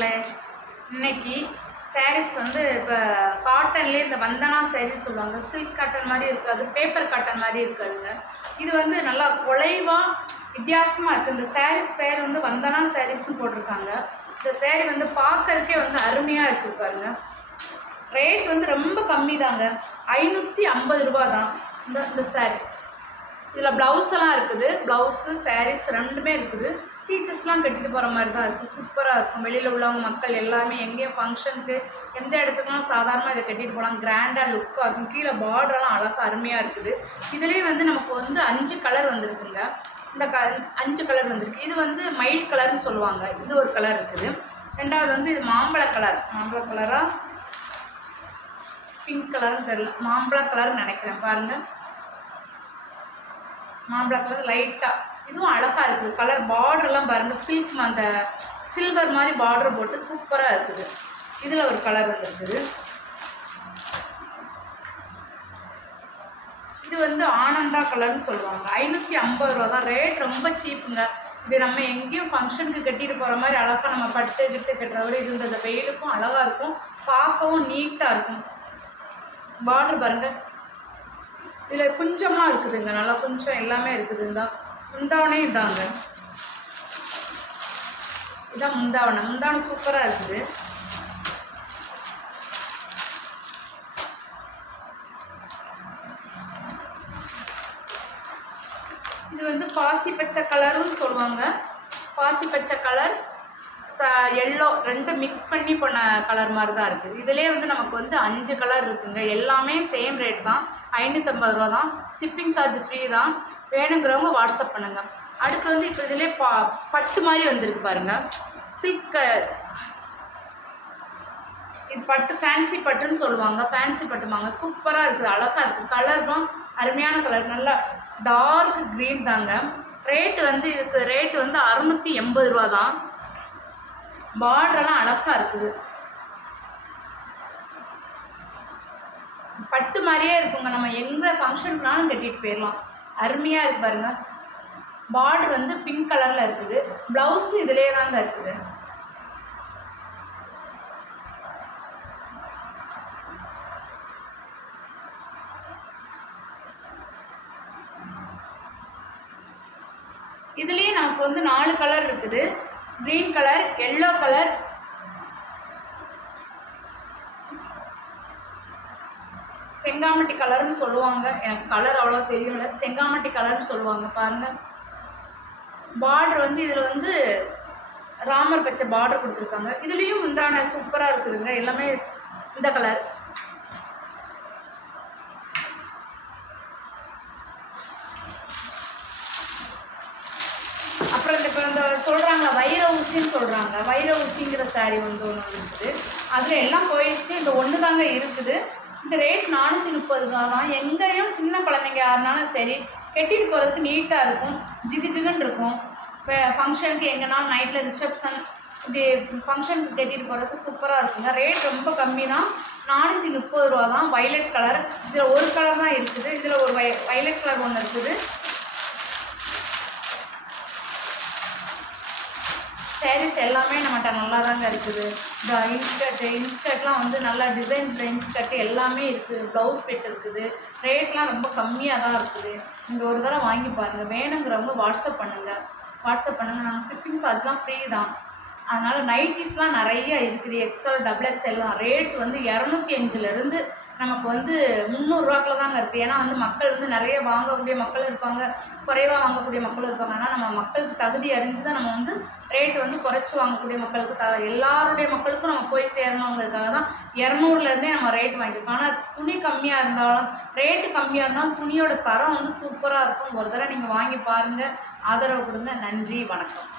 மக்களே, இன்னைக்கு சாரீஸ் வந்து இப்போ காட்டன்லேயே இந்த வந்தனா சாரீ சொல்லுவாங்க. சில்க் காட்டன் மாதிரி இருக்காது, பேப்பர் காட்டன் மாதிரி இருக்காதுங்க. இது வந்து நல்லா குலைவாக வித்தியாசமாக இருக்குது. இந்த சாரீஸ் பேர் வந்து வந்தனா சாரீஸ்னு போட்டிருக்காங்க. இந்த சாரீ வந்து பார்க்கறதுக்கே வந்து அருமையாக இருக்குது பாருங்க. ரேட் வந்து ரொம்ப கம்மி தாங்க, 550 ரூபா தான் இந்த சாரீ. இதில் ப்ளவுஸ் எல்லாம் இருக்குது, ப்ளவுஸு சாரீஸ் ரெண்டுமே இருக்குது. டீச்சர்ஸ்லாம் கட்டிட்டு போகிற மாதிரி தான் இருக்குது, சூப்பராக இருக்கும். வெளியில் உள்ளவங்க மக்கள் எல்லாமே எங்கேயும் ஃபங்க்ஷனுக்கு எந்த இடத்துக்குலாம் சாதாரணமாக இதை கட்டிட்டு போகலாம், கிராண்டாக லுக்காக இருக்கும். கீழே பார்டரெல்லாம் அழகாக அருமையாக இருக்குது. இதுலேயே வந்து நமக்கு வந்து 5 கலர் வந்துருக்குங்க. இந்த 5 கலர் வந்திருக்கு. இது வந்து மயில் கலர்னு சொல்லுவாங்க, இது ஒரு கலர் இருக்குது. ரெண்டாவது வந்து இது மாம்பழ கலராக பிங்க் கலர்னு தெரியல, மாம்பழ கலர்னு நினைக்கிறேன். பாருங்கள், மாம்பழ கலர் லைட்டாக, இதுவும் அழகாக இருக்குது. கலர் பார்டர்லாம் பாருங்கள், சில்க் அந்த சில்வர் மாதிரி பார்டர் போட்டு சூப்பராக இருக்குது. இதில் ஒரு கலர் வந்துருக்குது. இது வந்து ஆனந்தா கலர்னு சொல்லுவாங்க. 550 ரூபா தான், ரேட் ரொம்ப சீப்புங்க. இது நம்ம எங்கேயும் ஃபங்க்ஷனுக்கு கட்டிட்டு போகிற மாதிரி அழகாக நம்ம பட்டு கிட்டு கட்டுற விட இது இந்த வெயிலுக்கும் அழகாக இருக்கும், பார்க்கவும் நீட்டாக இருக்கும். பார்டர் பாருங்கள், இதில் கொஞ்சமாக இருக்குதுங்க, நல்லா கொஞ்சம் எல்லாமே இருக்குது. முந்தாவனே இதாங்க, இதான் முந்தாவனை சூப்பராக இருக்குது. இது வந்து பாசி பச்சை கலருன்னு சொல்லுவாங்க. பாசி பச்சை கலர் எல்லோ ரெண்டு மிக்ஸ் பண்ணி போன கலர் மாதிரி தான் இருக்குது. இதிலே வந்து நமக்கு வந்து 5 கலர் இருக்குங்க. எல்லாமே சேம் ரேட் தான், 550 ரூபா தான். ஷிப்பிங் சார்ஜ் ஃப்ரீ தான். வேணுங்கிறவங்க வாட்ஸ்அப் பண்ணுங்கள். அடுத்து வந்து இப்போ இதிலே பட்டு மாதிரி வந்திருக்கு பாருங்கள், சில்க். இது பட்டு ஃபேன்சி பட்டுன்னு சொல்லுவாங்க, ஃபேன்சி பட்டுமாங்க. சூப்பராக இருக்குது, அழகாக இருக்குது. கலரும் அருமையான கலர், நல்லா டார்க் க்ரீன் தாங்க. ரேட்டு வந்து இதுக்கு ரேட்டு வந்து 680 ரூபா தான். பார்டரெல்லாம் அழகாக இருக்குது, பட்டு மாதிரியே இருக்குங்க. நம்ம எங்கே ஃபங்க்ஷனுக்குனாலும் கட்டிட்டு போயிடலாம், அருமையாக இருக்குது பாருங்கள். பார்டர் வந்து பிங்க் கலரில் இருக்குது. ப்ளவுஸும் இதிலே தாங்க இருக்குது. இதுலேயே நமக்கு வந்து 4 கலர் இருக்குது. க்ரீன் கலர், எல்லோ கலர், செங்காமட்டி கலர்னு சொல்லுவாங்க. எனக்கு கலர் அவ்வளோ தெரியல, செங்காமட்டி கலர்னு சொல்லுவாங்க. பாருங்கள், பார்டர் வந்து இதில் வந்து ராமர் பச்சை பார்டர் கொடுத்துருக்காங்க. இதுலேயும் முந்தான சூப்பராக இருக்குதுங்க, எல்லாமே இந்த கலர். அப்புறம் இந்த சொல்கிறாங்க வைர ஊசின்னு சொல்கிறாங்க, வைர ஊசிங்கிற சாரீ வந்து ஒன்று இருக்குது. அதில் எல்லாம் போயிடுச்சு, இந்த ஒன்று தாங்க இருக்குது. இந்த ரேட் 430 ரூபா தான். எங்கேயும் சின்ன குழந்தைங்க யாருனாலும் சரி கட்டிட்டு போகிறதுக்கு நீட்டாக இருக்கும், ஜிகுன்னு இருக்கும். இப்போ ஃபங்க்ஷனுக்கு எங்கேனாலும் நைட்டில் ரிசப்ஷன் இது ஃபங்க்ஷனுக்கு கட்டிட்டு போகிறதுக்கு சூப்பராக இருக்குங்க. ரேட் ரொம்ப கம்மி தான், 430 ரூபா தான். வைலட் கலர், இதில் ஒரு கலர் தான் இருக்குது. இதில் ஒரு வைலட் கலர் ஒன்று இருக்குது. சாரீஸ் எல்லாமே நம்மகிட்ட நல்லா தாங்க இருக்குது. இந்த இன்ஸ்கர்ட்லாம் வந்து நல்லா டிசைன் இன்ஸ்கர்ட் எல்லாமே இருக்குது. ப்ளவுஸ் பெட் இருக்குது. ரேட்லாம் ரொம்ப கம்மியாக தான் இருக்குது. இந்த ஒரு தடவை வாங்கி பாருங்கள். வேணுங்கிறவங்க வாட்ஸ்அப் பண்ணுங்கள். நாங்கள் ஷிப்பிங் சார்ஜ்லாம் ஃப்ரீ தான். அதனால் நைட்டிஸ்லாம் நிறைய இருக்குது, எக்ஸ்எல் XXL எல்லாம். ரேட் வந்து 205லேருந்து நமக்கு வந்து 300 ரூபாக்குள்ள தாங்க இருக்குது. ஏன்னா வந்து மக்கள் வந்து நிறைய வாங்கக்கூடிய மக்களும் இருப்பாங்க, குறைவாக வாங்கக்கூடிய மக்களும் இருப்பாங்க. ஆனால் நம்ம மக்களுக்கு தகுதி அறிஞ்சு தான் நம்ம வந்து ரேட்டு வந்து குறைச்சி வாங்கக்கூடிய மக்களுக்கு எல்லாருடைய மக்களுக்கும் நம்ம போய் சேரணுங்கிறதுக்காக தான் 200லேருந்தே நம்ம ரேட் வாங்கியிருக்கோம். ஆனால் துணி கம்மியாக இருந்தாலும் ரேட்டு கம்மியாக இருந்தாலும் துணியோட தரம் வந்து சூப்பராக இருக்கும். ஒரு தடவை நீங்கள் வாங்கி பாருங்கள், ஆதரவு கொடுங்க. நன்றி, வணக்கம்.